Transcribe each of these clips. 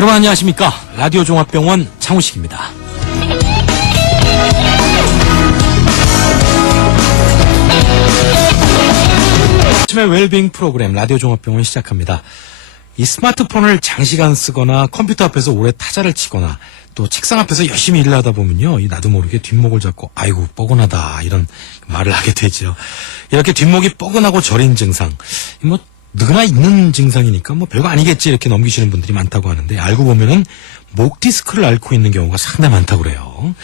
여러분 안녕하십니까? 라디오 종합병원 장우식입니다. 아침에 웰빙 프로그램 라디오 종합병원 시작합니다. 이 스마트폰을 장시간 쓰거나 컴퓨터 앞에서 오래 타자를 치거나 또 책상 앞에서 열심히 일을 하다 보면요, 이 나도 모르게 뒷목을 잡고 아이고 뻐근하다 이런 말을 하게 되죠. 이렇게 뒷목이 뻐근하고 저린 증상, 뭐 누구나 있는 증상이니까 뭐 별거 아니겠지 이렇게 넘기시는 분들이 많다고 하는데, 알고 보면은 목 디스크를 앓고 있는 경우가 상당히 많다고 그래요.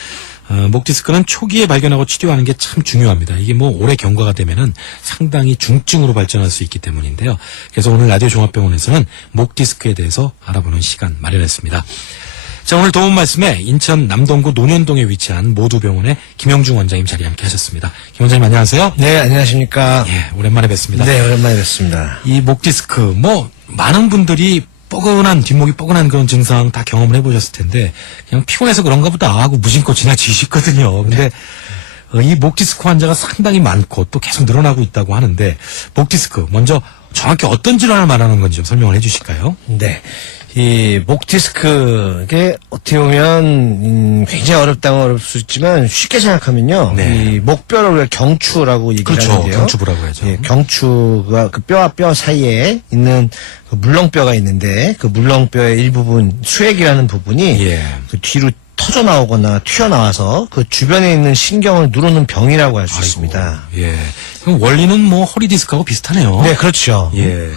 목 디스크는 초기에 발견하고 치료하는 게 참 중요합니다. 이게 뭐 오래 경과가 되면은 상당히 중증으로 발전할 수 있기 때문인데요. 그래서 오늘 라디오 종합병원에서는 목 디스크에 대해서 알아보는 시간 마련했습니다. 자, 오늘 도움 말씀에 인천 남동구 논현동에 위치한 모두병원의 김영중 원장님 자리에 함께 하셨습니다. 김 원장님 안녕하세요. 네, 안녕하십니까. 예, 오랜만에 뵙습니다. 네, 오랜만에 뵙습니다. 이 목 디스크, 뭐 많은 분들이 뻐근한, 뒷목이 뻐근한 그런 증상 다 경험을 해보셨을 텐데 그냥 피곤해서 그런가 보다 하고 무심코 지나치시거든요. 근데 이 목 디스크 환자가 상당히 많고 또 계속 늘어나고 있다고 하는데, 목 디스크 먼저 정확히 어떤 질환을 말하는 건지 좀 설명을 해주실까요? 네. 이 목 디스크, 이게 어떻게 보면 굉장히 어렵다면 어려울 수 있지만 쉽게 생각하면요. 네. 이 목뼈를 우리가 경추라고 얘기를 그렇죠. 하는데요. 경추부라고 하죠. 예, 경추가 그 뼈와 뼈 사이에 있는 그 물렁뼈가 있는데, 그 물렁뼈의 일부분, 수액이라는 부분이 예. 그 뒤로 터져 나오거나 튀어나와서 그 주변에 있는 신경을 누르는 병이라고 할 수 있습니다. 예. 그럼 원리는 뭐 허리 디스크하고 비슷하네요. 네, 그렇죠. 예.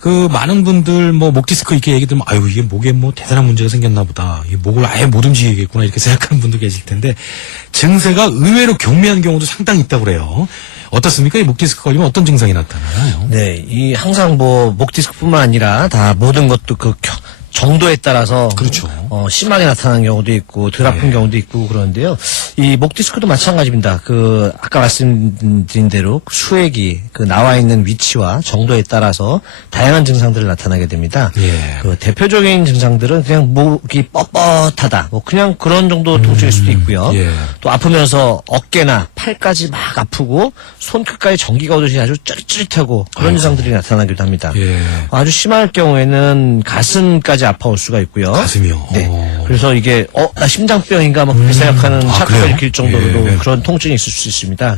그 많은 분들 뭐 목 디스크 이렇게 얘기 들으면 아유 이게 목에 뭐 대단한 문제가 생겼나 보다, 이 목을 아예 못 움직이겠구나 이렇게 생각하는 분도 계실 텐데, 증세가 의외로 경미한 경우도 상당히 있다고 그래요. 어떻습니까? 이 목 디스크 걸리면 어떤 증상이 나타나나요? 네, 이 항상 뭐 목 디스크뿐만 아니라 다 모든 것도 그 정도에 따라서 그렇죠. 심하게 나타나는 경우도 있고 덜 아픈 경우도 있고 그러는데요. 이 목 디스크도 마찬가지입니다. 그 아까 말씀드린 대로 수액이 그 나와 있는 위치와 정도에 따라서 다양한 증상들을 나타나게 됩니다. 예. 그 대표적인 증상들은 그냥 목이 뻣뻣하다, 뭐 그냥 그런 정도 통증일 수도 있고요. 예. 또 아프면서 어깨나 팔까지 막 아프고 손끝까지 전기가 오듯이 아주 찌릿찌릿하고 그런 아이고. 증상들이 나타나기도 합니다. 예. 아주 심할 경우에는 가슴까지 아파올 수가 있고요. 가슴이요? 네. 오. 그래서 이게 나 심장병인가 막 그렇게 생각하는 아, 착각을 그래요? 일으킬 정도로도 예. 그런 통증이 있을 수 있습니다.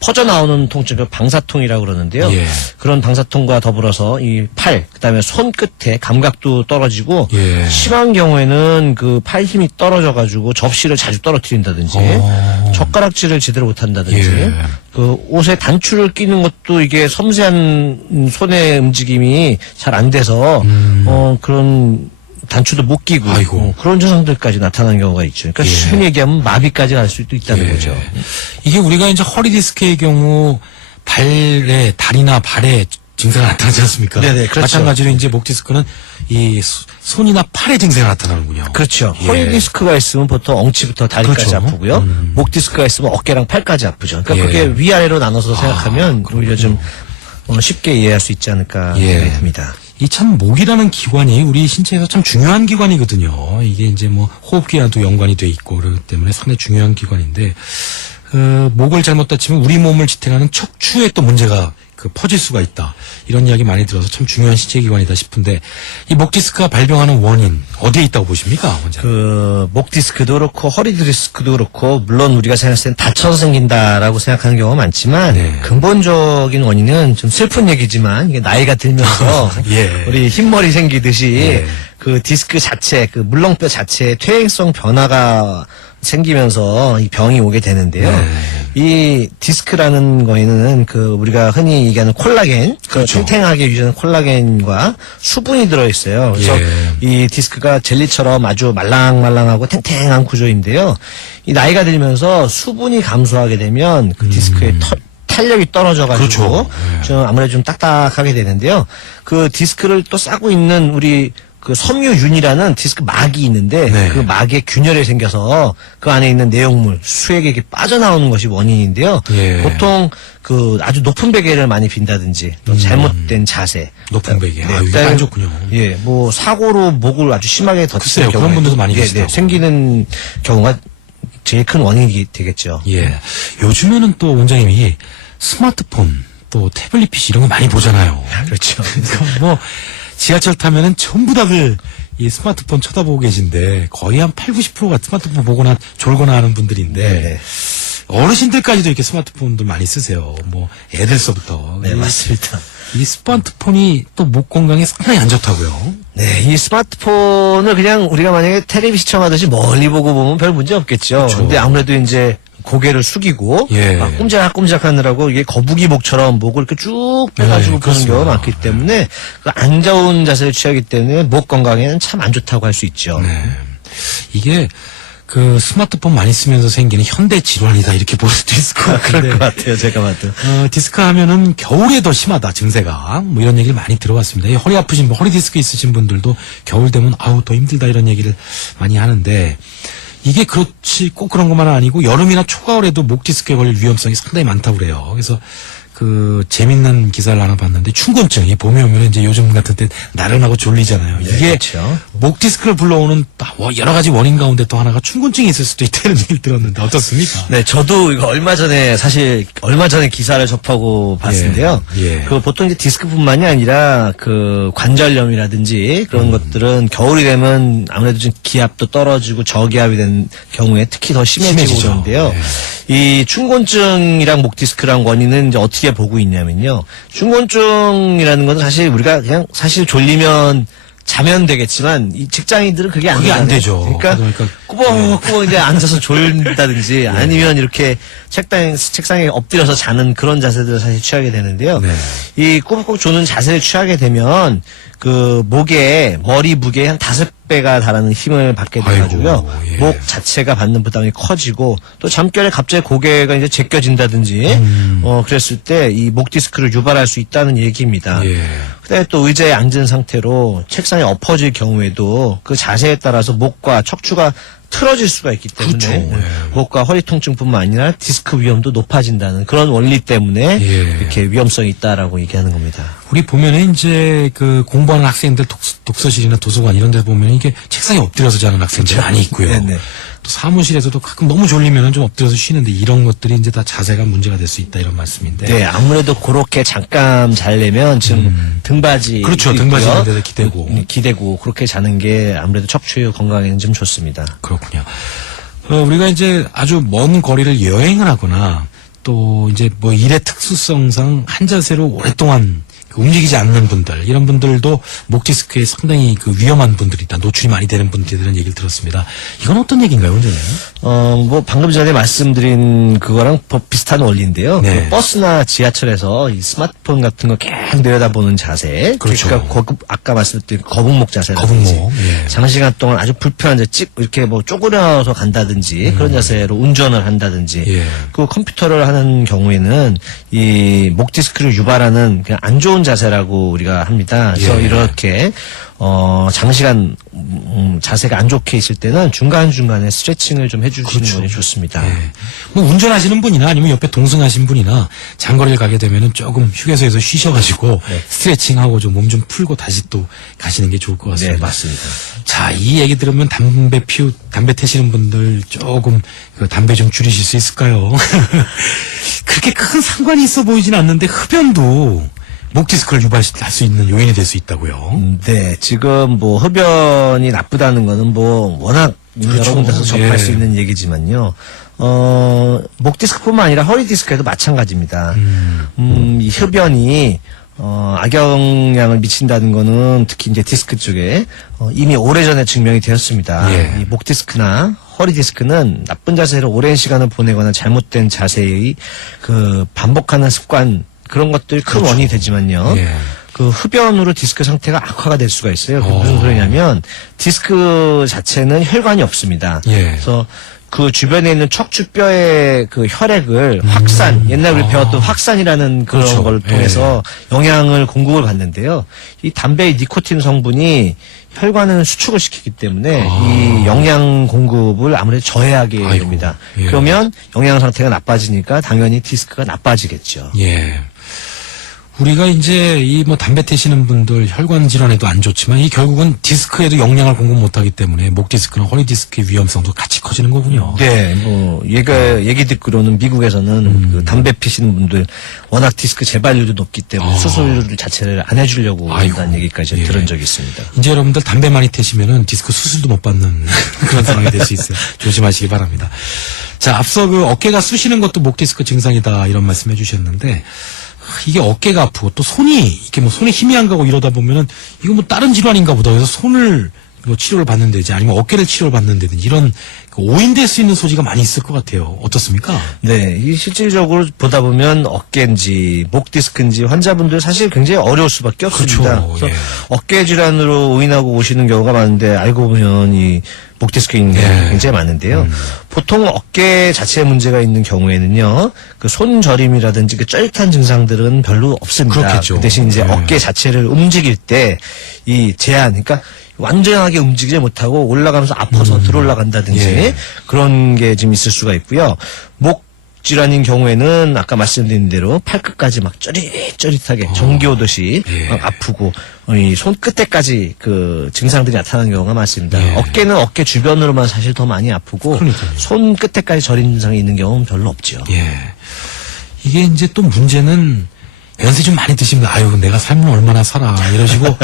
퍼져 나오는 통증, 그 방사통이라고 그러는데요. 예. 그런 방사통과 더불어서 이 팔, 그다음에 손 끝에 감각도 떨어지고, 예. 심한 경우에는 그 팔 힘이 떨어져가지고 접시를 자주 떨어뜨린다든지, 젓가락질을 제대로 못한다든지, 예. 그 옷에 단추를 끼는 것도 이게 섬세한 손의 움직임이 잘 안 돼서 그런 단추도 못 끼고 아이고. 그런 증상들까지 나타나는 경우가 있죠. 그러니까 예. 쉽게 얘기하면 마비까지 갈 수도 있다는 예. 거죠. 이게 우리가 이제 허리 디스크의 경우 발에, 다리나 발에 증세가 나타나지 않습니까? 네네, 그렇죠. 마찬가지로 이제 목 디스크는 이 손이나 팔에 증세가 나타나는군요. 그렇죠. 예. 허리 디스크가 있으면 보통 엉치부터 다리까지 그렇죠. 아프고요. 목 디스크가 있으면 어깨랑 팔까지 아프죠. 그러니까 예. 그게 위아래로 나눠서 생각하면 오히려 좀 쉽게 이해할 수 있지 않을까 예. 생각이 듭니다. 이 참 목이라는 기관이 우리 신체에서 참 중요한 기관이거든요. 이게 이제 뭐 호흡기와도 연관이 돼 있고 그렇기 때문에 상당히 중요한 기관인데, 목을 잘못 다치면 우리 몸을 지탱하는 척추에 또 문제가 퍼질 수가 있다, 이런 이야기 많이 들어서 참 중요한 신체 기관이다 싶은데, 이 목 디스크가 발병하는 원인 어디에 있다고 보십니까, 원장님? 목 디스크도 그렇고 허리 디스크도 그렇고, 물론 우리가 생각했을 땐 다쳐서 생긴다라고 생각하는 경우가 많지만, 네. 근본적인 원인은 좀 슬픈 얘기지만, 이게 나이가 들면서 예. 우리 흰머리 생기듯이 예. 그 디스크 자체, 그 물렁뼈 자체에 퇴행성 변화가 생기면서 이 병이 오게 되는데요. 네. 이 디스크라는 거에는 그 우리가 흔히 얘기하는 콜라겐, 그렇죠. 그 탱탱하게 유지하는 콜라겐과 수분이 들어있어요. 그래서 예. 이 디스크가 젤리처럼 아주 말랑말랑하고 탱탱한 구조인데요. 이 나이가 들면서 수분이 감소하게 되면 그 디스크의 탄력이 떨어져가지고 그렇죠. 예. 좀 아무래도 좀 딱딱하게 되는데요. 그 디스크를 또 싸고 있는 우리 그 섬유윤이라는 디스크 막이 있는데, 네. 그 막에 균열이 생겨서 그 안에 있는 내용물, 수액이 이렇게 빠져나오는 것이 원인인데요. 예. 보통 그 아주 높은 베개를 많이 빈다든지 또 잘못된 자세. 높은 베개. 네, 아, 이게 안 좋군요. 예, 뭐 사고로 목을 아주 심하게 글쎄요, 다치는 그런 경우에 분들도 많이 예, 계시더라고요. 생기는 경우가 제일 큰 원인이 되겠죠. 예. 요즘에는 또 원장님이 스마트폰, 또 태블릿 PC 이런 거 많이 보잖아요. 그렇죠. 그러니까 뭐 지하철 타면은 전부 다들 이 스마트폰 쳐다보고 계신데 거의 한 8, 90%가 스마트폰 보거나 졸거나 하는 분들인데 네. 어르신들까지도 이렇게 스마트폰들 많이 쓰세요. 뭐 애들서부터. 네, 맞습니다. 이 스마트폰이 또 목 건강에 상당히 안 좋다고요. 네, 이 스마트폰을 그냥 우리가 만약에 텔레비 시청하듯이 멀리 보고 보면 별 문제 없겠죠. 그렇죠. 근데 아무래도 이제 고개를 숙이고 예. 막 꼼짝꼼짝 하느라고 이게 거북이 목처럼 목을 이렇게 쭉 빼가지고 네, 보는 경우가 그렇습니다. 많기 때문에 그 안 좋은 자세를 취하기 때문에 목 건강에는 참 안 좋다고 할 수 있죠. 네. 이게 그 스마트폰 많이 쓰면서 생기는 현대 질환이다 이렇게 볼 수도 있을 것 같은데. 그럴 것 같아요, 제가 봐도. 디스크 하면은 겨울에 더 심하다 증세가 뭐 이런 얘기를 많이 들어봤습니다. 이 허리 아프신 분, 허리 디스크 있으신 분들도 겨울 되면 아우 더 힘들다 이런 얘기를 많이 하는데 이게 그렇지 꼭 그런 것만은 아니고 여름이나 초가을에도 목 디스크에 걸릴 위험성이 상당히 많다고 그래요. 그래서 그 재밌는 기사를 하나 봤는데 춘곤증이 봄이 오면 이제 요즘 같은 때 나른하고 졸리잖아요. 네, 이게 그렇죠. 목 디스크를 불러오는 여러 가지 원인 가운데 또 하나가 춘곤증이 있을 수도 있다는 얘기를 들었는데 어떻습니까? 네, 저도 이거 얼마 전에 기사를 접하고 봤는데요. 예. 그 보통 이제 디스크뿐만이 아니라 그 관절염이라든지 그런 것들은 겨울이 되면 아무래도 좀 기압도 떨어지고 저기압이 된 경우에 특히 더 심해지고 심해지죠. 그러는데요. 예. 이 춘곤증이랑 목 디스크랑 원인은 이제 어떻게 보고 있냐면요. 춘곤증이라는 것은 사실 우리가 그냥 사실 졸리면 자면 되겠지만 이 직장인들은 그게 안 그게 안 되잖아요. 되죠. 그러니까 꾸벅꾸벅 이제 앉아서 졸다든지 아니면 이렇게 책상에 엎드려서 자는 그런 자세들을 사실 취하게 되는데요. 네. 이 꾸벅꾸벅 조는 자세를 취하게 되면 그 목에 머리 무게의 한 5배가 달하는 힘을 받게 돼가지고요. 아이고, 예. 목 자체가 받는 부담이 커지고 또 잠결에 갑자기 고개가 이제 제껴진다든지 그랬을 때 이 목 디스크를 유발할 수 있다는 얘기입니다. 예. 그다음에 또 의자에 앉은 상태로 책상에 엎어질 경우에도 그 자세에 따라서 목과 척추가 틀어질 수가 있기 때문에 그렇죠. 예. 목과 허리 통증뿐만 아니라 디스크 위험도 높아진다는 그런 원리 때문에 예. 이렇게 위험성이 있다라고 얘기하는 겁니다. 우리 보면은 이제 그 공부하는 학생들 독서실이나 도서관 이런 데 보면 이게 책상에 엎드려서 자는 학생들이 많이 있고요. 네네. 또 사무실에서도 가끔 너무 졸리면은 좀 엎드려서 쉬는데 이런 것들이 이제 다 자세가 문제가 될 수 있다 이런 말씀인데. 네, 아무래도 그렇게 잠깐 자려면 지금 등받이 그렇죠. 등받이 있는 데다 기대고. 기대고 그렇게 자는 게 아무래도 척추 건강에는 좀 좋습니다. 그렇군요. 우리가 이제 아주 먼 거리를 여행을 하거나 또 이제 뭐 일의 특수성상 한 자세로 오랫동안 움직이지 않는 분들, 이런 분들도 목 디스크에 상당히 그 위험한 분들이다, 노출이 많이 되는 분들이라는 얘기를 들었습니다. 이건 어떤 얘기인가요, 원장님? 뭐 방금 전에 말씀드린 그거랑 비슷한 원리인데요. 네. 그 버스나 지하철에서 이 스마트폰 같은 거 계속 내려다보는 자세. 그렇죠. 그러니까 아까 말씀드린 거북목 자세. 거북목, 예. 장시간 동안 아주 불편한 이렇게 뭐 쪼그려서 간다든지 그런 자세로 운전을 한다든지. 예. 그 컴퓨터를 하는 경우에는 이 목 디스크를 유발하는 그냥 안 좋은 자세라고 우리가 합니다. 그래서 예. 이렇게 장시간 자세가 안 좋게 있을 때는 중간중간에 스트레칭을 좀 해주시는 게 좋습니다. 예. 뭐 운전하시는 분이나 아니면 옆에 동승하신 분이나 장거리를 가게 되면은 조금 휴게소에서 쉬셔가지고 네. 스트레칭하고 좀 몸 좀 풀고 다시 또 가시는 게 좋을 것 같습니다. 네, 맞습니다. 자, 이 얘기 들으면 담배 태시는 분들 조금 그 담배 좀 줄이실 수 있을까요? 그렇게 큰 상관이 있어 보이진 않는데 흡연도 목 디스크를 유발할 수 있는 요인이 될 수 있다고요. 네, 지금 뭐 흡연이 나쁘다는 거는 뭐 워낙 그렇죠. 여러 군데서 접할 예. 수 있는 얘기지만요. 목 디스크뿐만 아니라 허리 디스크에도 마찬가지입니다. 이 흡연이 악영향을 미친다는 거는 특히 이제 디스크 쪽에 이미 오래전에 증명이 되었습니다. 예. 이 목 디스크나 허리 디스크는 나쁜 자세로 오랜 시간을 보내거나 잘못된 자세의 그 반복하는 습관 그런 것들이 큰 원인이 되지만요. 예. 그 흡연으로 디스크 상태가 악화가 될 수가 있어요. 그게 무슨 소리냐면 디스크 자체는 혈관이 없습니다. 예. 그래서 그 주변에 있는 척추뼈의 그 혈액을 확산, 옛날 우리 배웠던 확산이라는 그런 그렇죠. 걸 통해서 영양을 공급을 받는데요. 이 담배의 니코틴 성분이 혈관을 수축을 시키기 때문에 이 영양 공급을 아무래도 저해하게 아이고, 됩니다. 예. 그러면 영양 상태가 나빠지니까 당연히 디스크가 나빠지겠죠. 예. 우리가 이제 이 뭐 담배 태시는 분들 혈관 질환에도 안 좋지만 이 결국은 디스크에도 영향을 공급 못하기 때문에 목 디스크나 허리 디스크의 위험성도 같이 커지는 거군요. 네, 뭐 얘기 듣기로는 미국에서는 그 담배 피시는 분들 워낙 디스크 재발률도 높기 때문에 수술 자체를 안 해주려고 한다는 얘기까지 예. 들은 적이 있습니다. 이제 여러분들 담배 많이 태시면은 디스크 수술도 못 받는 그런 상황이 될 수 있어요. 조심하시기 바랍니다. 자, 앞서 그 어깨가 쑤시는 것도 목 디스크 증상이다 이런 말씀 해주셨는데 이게 어깨가 아프고 또 손이 이렇게 뭐 손에 힘이 안 가고 이러다 보면은 이거 뭐 다른 질환인가 보다 그래서 손을 뭐 치료를 받는다든지 아니면 어깨를 치료를 받는다든지 이런 그 오인될 수 있는 소지가 많이 있을 것 같아요. 어떻습니까? 네, 이 실질적으로 보다 보면 어깨인지 목 디스크인지 환자분들 사실 굉장히 어려울 수밖에 없습니다. 그렇죠. 그래서 예. 어깨 질환으로 오인하고 오시는 경우가 많은데 알고 보면 이 목 디스크인 게 예. 굉장히 많은데요. 보통 어깨 자체에 문제가 있는 경우에는요, 그 손저림이라든지 그 쫄깃한 증상들은 별로 없습니다. 그렇겠죠. 그 대신 이제 예. 어깨 자체를 움직일 때 이 제한, 그러니까 완전하게 움직이지 못하고 올라가면서 아파서 들어올라간다든지 예. 그런 게 좀 있을 수가 있고요. 목 질환인 경우에는 아까 말씀드린 대로 팔끝까지 막 쩌릿쩌릿하게 전기 오듯이 예. 막 아프고 이 손끝에까지 그 증상들이 나타나는 경우가 많습니다. 예. 어깨는 어깨 주변으로만 사실 더 많이 아프고 그러니까요. 손끝에까지 저린 증상이 있는 경우는 별로 없죠. 예. 이게 이제 또 문제는 연세 좀 많이 드시면 아유 내가 살면 얼마나 살아 이러시고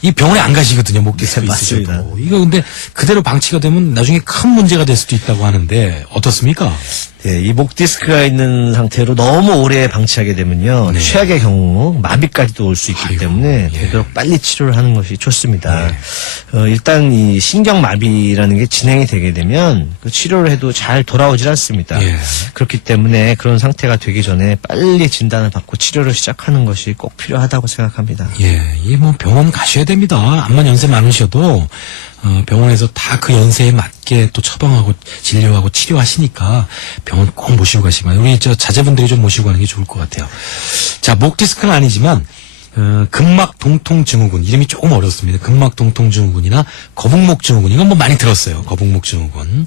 이 병원에 안 가시거든요. 목 디스크 네, 있으셔도. 맞습니다. 이거 근데 그대로 방치가 되면 나중에 큰 문제가 될 수도 있다고 하는데 어떻습니까? 네, 이 목 디스크가 있는 상태로 너무 오래 방치하게 되면요. 네. 최악의 경우 마비까지도 올 수 있기 아이고, 때문에 예. 되도록 빨리 치료를 하는 것이 좋습니다. 네. 일단 이 신경마비라는 게 진행이 되게 되면 그 치료를 해도 잘 돌아오질 않습니다. 예. 그렇기 때문에 그런 상태가 되기 전에 빨리 진단을 받고 치료를 시작하는 것이 꼭 필요하다고 생각합니다. 예, 이 뭐 병원 가셔야 됩니다. 암만 연세 많으셔도 병원에서 다 그 연세에 맞게 또 처방하고 진료하고 치료하시니까 병원 꼭 모시고 가시면 우리 저 자제분들이 좀 모시고 가는 게 좋을 것 같아요. 자, 목 디스크는 아니지만 근막 동통 증후군 이름이 조금 어렵습니다. 근막 동통 증후군이나 거북목 증후군 이건 뭐 많이 들었어요. 거북목 증후군.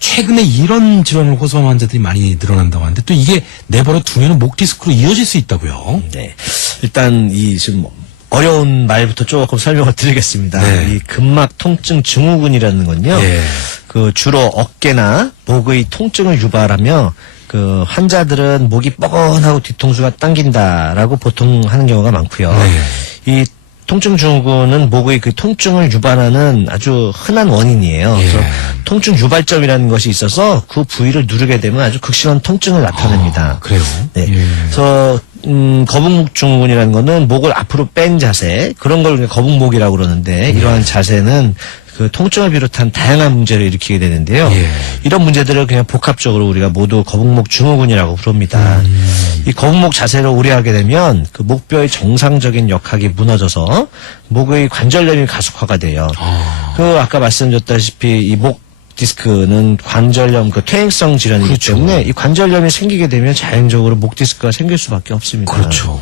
최근에 이런 질환을 호소하는 환자들이 많이 늘어난다고 하는데 또 이게 내버려 두면 목 디스크로 이어질 수 있다고요. 네. 일단 이 지금 어려운 말부터 조금 설명을 드리겠습니다. 네. 이 근막 통증 증후군이라는 건요. 예. 그 주로 어깨나 목의 통증을 유발하며 그 환자들은 목이 뻐근하고 뒤통수가 당긴다라고 보통 하는 경우가 많고요. 네. 이 통증 증후군은 목의 그 통증을 유발하는 아주 흔한 원인이에요. 예. 그래서 통증 유발점이라는 것이 있어서 그 부위를 누르게 되면 아주 극심한 통증을 나타냅니다. 그래요? 네. 예. 그래서 거북목 증후군이라는 거는 목을 앞으로 뺀 자세, 그런 걸 거북목이라고 그러는데 이러한 자세는 그 통증을 비롯한 다양한 문제를 일으키게 되는데요. 예. 이런 문제들을 그냥 복합적으로 우리가 모두 거북목 증후군이라고 부릅니다. 이 거북목 자세를 오래 하게 되면 그 목뼈의 정상적인 역학이 무너져서 목의 관절염이 가속화가 돼요. 그 아까 말씀드렸다시피 이 목 디스크는 관절염, 그 퇴행성 질환이기 그렇죠. 때문에 이 관절염이 생기게 되면 자연적으로 목 디스크가 생길 수밖에 없습니다. 그렇죠.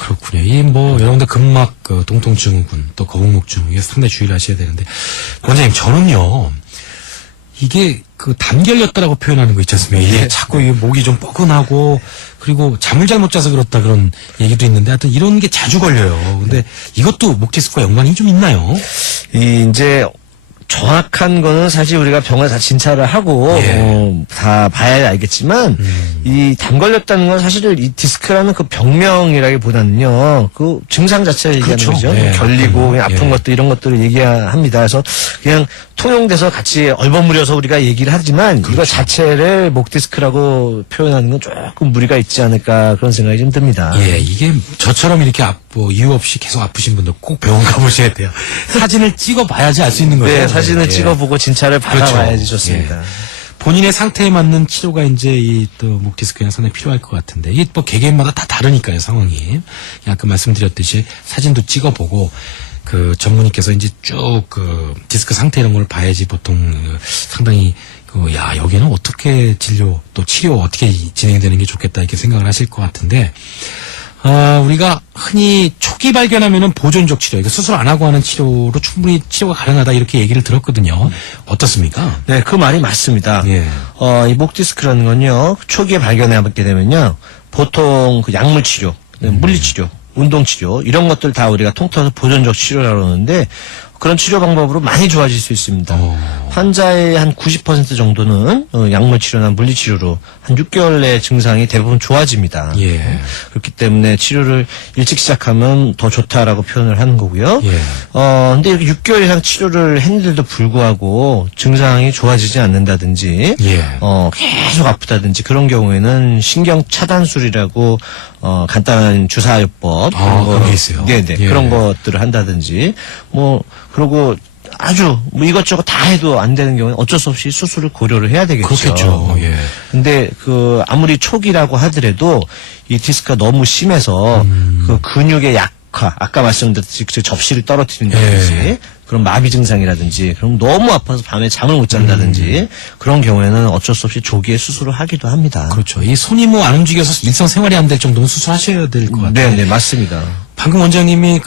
그렇군요. 이 뭐 여러분들 근막 그 동통 증후군 또 거북목 증후군 이게 상당히 주의를 하셔야 되는데 원장님 저는요 이게 그 담결렸다라고 표현하는 거 있지 않습니까? 이게 자꾸 이 목이 좀 뻐근하고 그리고 잠을 잘못 자서 그렇다 그런 얘기도 있는데 하여튼 이런 게 자주 걸려요. 근데 이것도 목 디스크와 연관이 좀 있나요? 이제 정확한 거는 사실 우리가 병원에 다 진찰을 하고 예. 다 봐야 알겠지만 이 담 걸렸다는 건 사실 이 디스크라는 그 병명이라기보다는요 그 증상 자체를 얘기하는 그렇죠. 거죠. 예. 결리고 그냥 아픈 예. 것들 이런 것들을 얘기합니다. 그래서 그냥 통용돼서 같이 얼버무려서 우리가 얘기를 하지만 그렇죠. 이거 자체를 목 디스크라고 표현하는 건 조금 무리가 있지 않을까 그런 생각이 좀 듭니다. 예, 이게 저처럼 이렇게 이유 없이 계속 아프신 분들 꼭 병원 가보셔야 돼요. 사진을 찍어봐야지 알 수 있는 거죠. 네, 사진을 예. 찍어보고 진찰을 받아봐야지 그렇죠. 좋습니다. 예. 본인의 상태에 맞는 치료가 이제 이 또 목 디스크에 상당히 필요할 것 같은데 이게 뭐 개개인마다 다 다르니까요 상황이. 아까 말씀드렸듯이 사진도 찍어보고 그 전문의께서 이제 쭉 그 디스크 상태 이런 걸 봐야지 보통 상당히 야 여기는 어떻게 진료 또 치료 어떻게 진행되는 게 좋겠다 이렇게 생각을 하실 것 같은데. 우리가 흔히 초기 발견하면은 보존적 치료, 이거 수술 안 하고 하는 치료로 충분히 치료가 가능하다 이렇게 얘기를 들었거든요. 어떻습니까? 네, 그 말이 맞습니다. 예. 이 목 디스크라는 건요, 초기에 발견하게 되면요, 보통 그 약물 치료, 그다음에 물리치료, 운동치료 이런 것들 다 우리가 통틀어서 보존적 치료라고 하는데 그런 치료 방법으로 많이 좋아질 수 있습니다. 환자의 한 90% 정도는 약물 치료나 물리 치료로 한 6개월 내 증상이 대부분 좋아집니다. 예. 그렇기 때문에 치료를 일찍 시작하면 더 좋다라고 표현을 하는 거고요. 예. 근데 이렇게 6개월 이상 치료를 했는데도 불구하고 증상이 좋아지지 않는다든지, 예. 계속 아프다든지 그런 경우에는 신경 차단술이라고 간단한 주사요법 그런 게 있어요. 네네 예. 그런 것들을 한다든지 그리고 아주 이것저것 다 해도 안 되는 경우는 어쩔 수 없이 수술을 고려를 해야 되겠죠. 그렇겠죠. 예. 근데 아무리 초기라고 하더라도 이 디스크가 너무 심해서 그 근육의 약화, 아까 말씀드렸듯이 접시를 떨어뜨린다든지 예. 그런 마비 증상이라든지 그럼 너무 아파서 밤에 잠을 못 잔다든지 그런 경우에는 어쩔 수 없이 조기에 수술을 하기도 합니다. 그렇죠. 이 손이 뭐 안 움직여서 일상생활이 안 될 정도면 수술하셔야 될 것 같아요. 네, 맞습니다. 방금 원장님이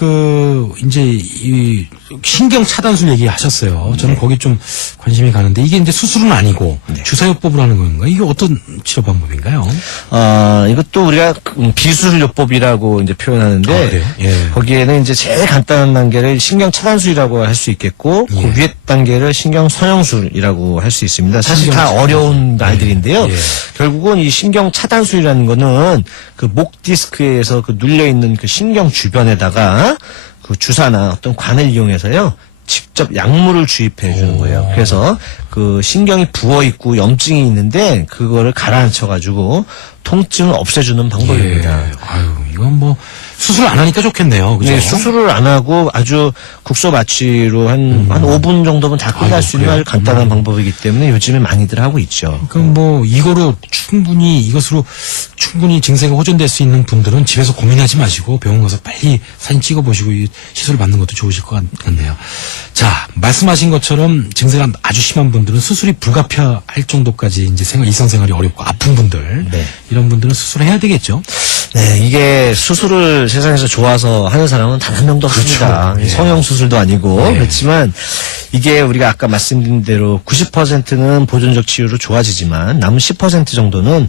이제 이 신경 차단술 얘기하셨어요. 저는 거기 좀 관심이 가는데 이게 이제 수술은 아니고 주사요법으로 하는 건가요? 이게 어떤 치료 방법인가요? 이것도 우리가 비술요법이라고 이제 표현하는데 그래요? 예. 거기에는 이제 제일 간단한 단계를 신경 차단술이라고 할 수 있겠고 예. 그 위에 단계를 신경 선형술이라고 할 수 있습니다. 사실 다 신경 어려운 말들인데요. 예. 결국은 이 신경 차단술이라는 거는 그 목 디스크에서 그 눌려 있는 그 신경 주변에다가 그 주사나 어떤 관을 이용해서요. 직접 약물을 주입해 주는 거예요. 그래서 그 신경이 부어 있고 염증이 있는데 그거를 가라앉혀 가지고 통증을 없애주는 방법입니다. 예. 아유, 이건 뭐 수술 안 하니까 좋겠네요. 그죠? 네, 수술을 안 하고 아주 국소 마취로 한 5분 정도면 다 끝날 아이고, 수 있는 그래요? 아주 간단한 방법이기 때문에 요즘에 많이들 하고 있죠. 그럼 뭐 이것으로 충분히 증세가 호전될 수 있는 분들은 집에서 고민하지 마시고 병원 가서 빨리 사진 찍어보시고 이 시술 받는 것도 좋으실 것 같네요. 자, 말씀하신 것처럼 증세가 아주 심한 분들은 수술이 불가피할 정도까지 이제 일상생활이 어렵고 아픈 분들 네. 이런 분들은 수술해야 되겠죠. 네, 이게 수술을 세상에서 좋아서 하는 사람은 단 한 명도 없습니다. 그렇죠. 예. 성형 수술도 아니고 예. 그렇지만 이게 우리가 아까 말씀드린 대로 90%는 보존적 치료로 좋아지지만 남은 10% 정도는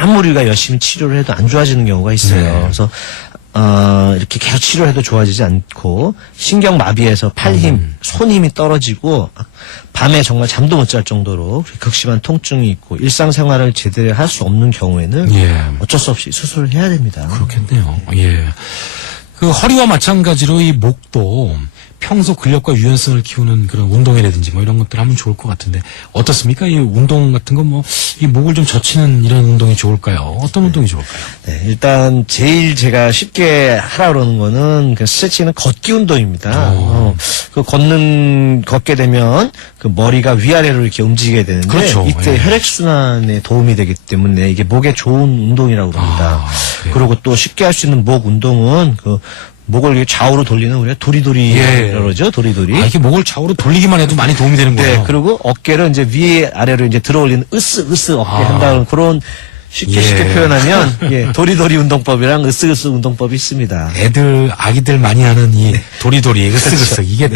아무리 우리가 열심히 치료를 해도 안 좋아지는 경우가 있어요. 네. 그래서 이렇게 계속 치료해도 좋아지지 않고 신경 마비에서 팔 힘, 손 힘이 떨어지고 밤에 정말 잠도 못 잘 정도로 극심한 통증이 있고 일상생활을 제대로 할 수 없는 경우에는 예. 어쩔 수 없이 수술을 해야 됩니다. 그렇겠네요. 예. 그 허리와 마찬가지로 이 목도 평소 근력과 유연성을 키우는 그런 운동이라든지 뭐 이런 것들 하면 좋을 것 같은데 어떻습니까? 이 운동 같은 건 뭐 이 목을 좀 젖히는 이런 운동이 좋을까요? 어떤 운동이 좋을까요? 네, 일단 제일 제가 쉽게 하라 그러는 거는 그 스트레칭은 걷기 운동입니다. 걷게 되면 그 머리가 위아래로 이렇게 움직이게 되는데 그렇죠. 이때 예. 혈액순환에 도움이 되기 때문에 이게 목에 좋은 운동이라고 합니다. 그래요? 그리고 또 쉽게 할 수 있는 목 운동은 그 목을 이렇게 좌우로 돌리는 우리가 도리도리 예. 그러죠. 도리도리. 이렇게 목을 좌우로 돌리기만 해도 많이 도움이 되는 거예요. 네, 그리고 어깨를 이제 위에 아래로 이제 들어올리는 으쓱으쓱 어깨 한다는 그런 쉽게 예. 표현하면 예, 도리도리 운동법이랑 으쓱으쓱 운동법이 있습니다. 아기들 많이 하는 이 도리도리, 으쓱으쓱. 이게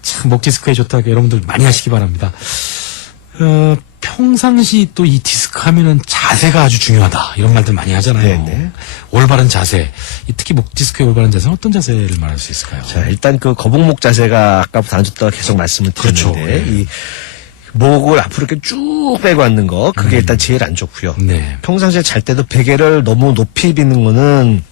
참 목 디스크에 좋다고 여러분들 많이 하시기 바랍니다. 평상시 또 이 디스크 하면은 자세가 아주 중요하다. 이런 말들 많이 하잖아요. 네네. 올바른 자세. 특히 목 디스크의 올바른 자세는 어떤 자세를 말할 수 있을까요? 자, 일단 그 거북목 자세가 아까부터 안 좋다고 계속 말씀을 그렇죠. 드렸는데 예. 이 목을 앞으로 이렇게 쭉 빼고 앉는 거 그게 일단 제일 안 좋고요. 네. 평상시에 잘 때도 베개를 너무 높이 비는 거는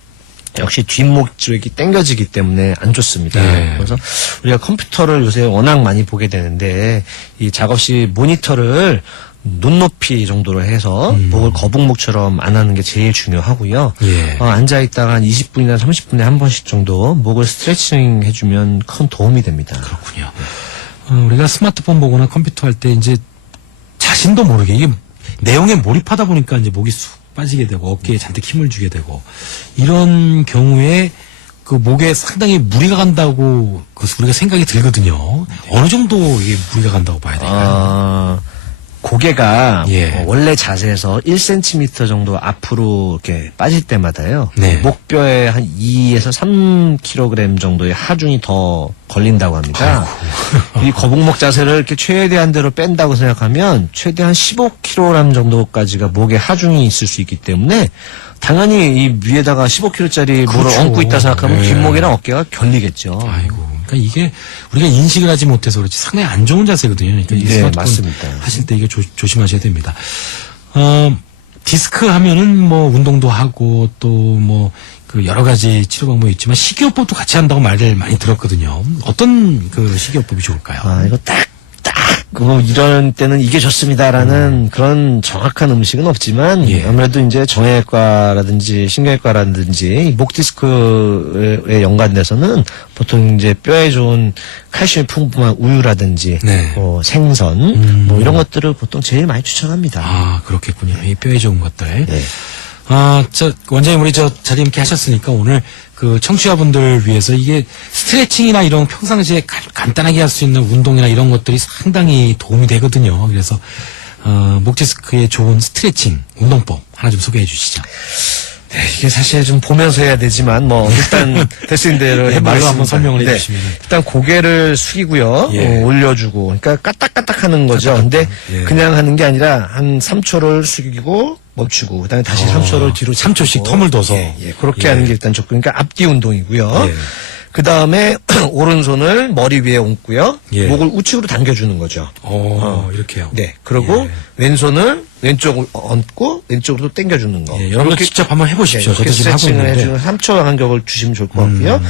역시 뒷목 쪽이 당겨지기 때문에 안 좋습니다. 네. 그래서 우리가 컴퓨터를 요새 워낙 많이 보게 되는데 이 작업실 모니터를 눈높이 정도로 해서 목을 거북목처럼 안 하는 게 제일 중요하고요. 예. 앉아있다가 한 20분이나 30분에 한 번씩 정도 목을 스트레칭 해주면 큰 도움이 됩니다. 그렇군요. 우리가 스마트폰 보거나 컴퓨터 할 때 이제 자신도 모르게 이게 내용에 몰입하다 보니까 이제 목이 쑥 빠지게 되고 어깨에 잔뜩 힘을 주게 되고 이런 경우에 그 목에 상당히 무리가 간다고 우리가 생각이 들거든요. 어느 정도 이게 무리가 간다고 봐야 될까요? 고개가 예. 원래 자세에서 1cm 정도 앞으로 이렇게 빠질 때마다요. 네. 목뼈에 한 2에서 3kg 정도의 하중이 더 걸린다고 합니다. 이 거북목 자세를 이렇게 최대한대로 뺀다고 생각하면 최대한 15kg 정도까지가 목에 하중이 있을 수 있기 때문에 당연히 이 위에다가 15kg짜리 뭐를 그렇죠. 얹고 있다 생각하면 네. 뒷목이랑 어깨가 결리겠죠. 아이고, 그러니까 이게 우리가 인식을 하지 못해서 그렇지 상당히 안 좋은 자세거든요. 그러니까 이 네, 스마트폰 맞습니다. 하실 때 이게 조심하셔야 됩니다. 디스크 하면은 뭐 운동도 하고 또 뭐 그 여러 가지 치료 방법이 있지만 식이요법도 같이 한다고 말을 많이 들었거든요. 어떤 그 식이요법이 좋을까요? 아, 이거 그거 이런 때는 이게 좋습니다라는 그런 정확한 음식은 없지만 예. 아무래도 이제 정형외과라든지 신경외과라든지 목 디스크에 연관돼서는 보통 이제 뼈에 좋은 칼슘이 풍부한 우유라든지 네. 생선 뭐 이런 것들을 보통 제일 많이 추천합니다. 아, 그렇겠군요. 이 뼈에 좋은 것들. 네. 원장님 우리 자리 함께 하셨으니까 오늘 그 청취자분들 위해서 이게 스트레칭이나 이런 평상시에 간단하게 할 수 있는 운동이나 이런 것들이 상당히 도움이 되거든요. 그래서 목 디스크에 좋은 스트레칭 운동법 하나 좀 소개해 주시죠. 네, 이게 사실 좀 보면서 해야 되지만 뭐 일단 될 수 있는 대로 네, 말로 해보겠습니다. 한번 설명을 네. 해주시면. 일단 고개를 숙이고요. 예. 올려주고 그러니까 까딱까딱 하는 거죠. 근데 예. 그냥 하는 게 아니라 한 3초를 숙이고 멈추고 그다음에 다시 3초를 뒤로 3초씩 잡고. 텀을 둬서. 그렇게 예. 하는 게 일단 좋고 그러니까 앞뒤 운동이고요. 예. 그다음에 오른손을 머리 위에 얹고요. 예. 목을 우측으로 당겨주는 거죠. 이렇게요. 네. 그리고 예. 왼손을 왼쪽을 얹고 왼쪽으로 당겨주는 거. 예, 여러분들 그렇게 직접 한번 해보십시오. 저도 이렇게 지금 하고 스트레칭을 있는데. 해주는 3초 간격을 주시면 좋을 것 같고요.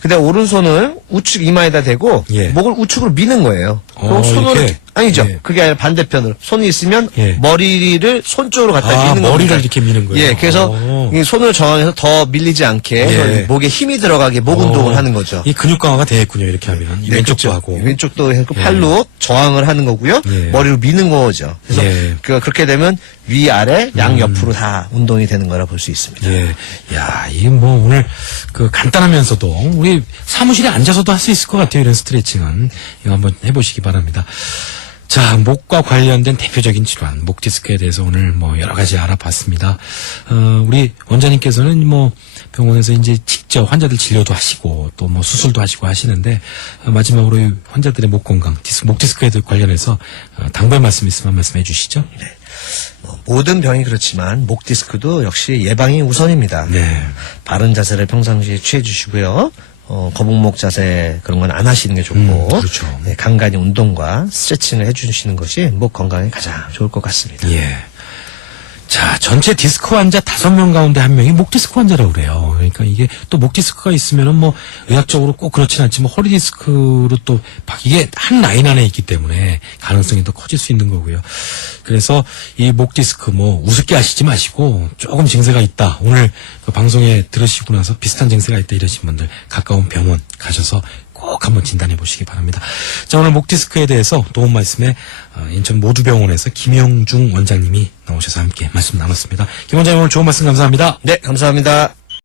그다음 오른손을 우측 이마에다 대고 예. 목을 우측으로 미는 거예요. 그리고 손으로 이렇게? 아니죠. 예. 그게 아니라 반대편으로 손이 있으면 예. 머리를 손 쪽으로 갖다 미는 머리를 겁니다. 이렇게 미는 거예요? 예, 그래서 이 손을 저항해서 더 밀리지 않게 예. 목에 힘이 들어가게 목 운동을 하는 거죠. 이 근육 강화가 되겠군요. 이렇게 하면 네, 왼쪽도 그렇죠. 하고. 왼쪽도 해서 예. 팔로 저항을 하는 거고요. 예. 머리로 미는 거죠. 그래서 예. 그렇게 되면 위 아래 양 옆으로 다 운동이 되는 거라 볼 수 있습니다. 예, 야, 이게 뭐 오늘 그 간단하면서도 우리 사무실에 앉아서도 할 수 있을 것 같아요. 이런 스트레칭은 이거 한번 해보시기 바랍니다. 자, 목과 관련된 대표적인 질환, 목 디스크에 대해서 오늘 뭐 여러 가지 알아봤습니다. 우리 원장님께서는 뭐 병원에서 이제 직접 환자들 진료도 하시고 또 뭐 수술도 하시고 하시는데 마지막으로 이 환자들의 목 건강, 목 디스크에 관련해서 당부의 말씀 있으면 한 말씀해 주시죠. 모든 병이 그렇지만 목 디스크도 역시 예방이 우선입니다. 네. 바른 자세를 평상시에 취해 주시고요. 거북목 자세 그런 건 안 하시는 게 좋고 그렇죠. 네, 간간히 운동과 스트레칭을 해주시는 것이 목 건강에 가장 좋을 것 같습니다. 예. 자, 전체 디스크 환자 5명 가운데 1명이 목 디스크 환자라고 그래요. 그러니까 이게 또 목 디스크가 있으면은 뭐 의학적으로 꼭 그렇진 않지만 허리 디스크로 또 이게 한 라인 안에 있기 때문에 가능성이 더 커질 수 있는 거고요. 그래서 이 목 디스크 뭐 우습게 하시지 마시고 조금 증세가 있다. 오늘 그 방송에 들으시고 나서 비슷한 증세가 있다 이러신 분들 가까운 병원 가셔서 꼭 한번 진단해 보시기 바랍니다. 자, 오늘 목 디스크에 대해서 도움 말씀에 인천 모두병원에서 김영중 원장님이 나오셔서 함께 말씀 나눴습니다. 김 원장님 오늘 좋은 말씀 감사합니다. 네, 감사합니다.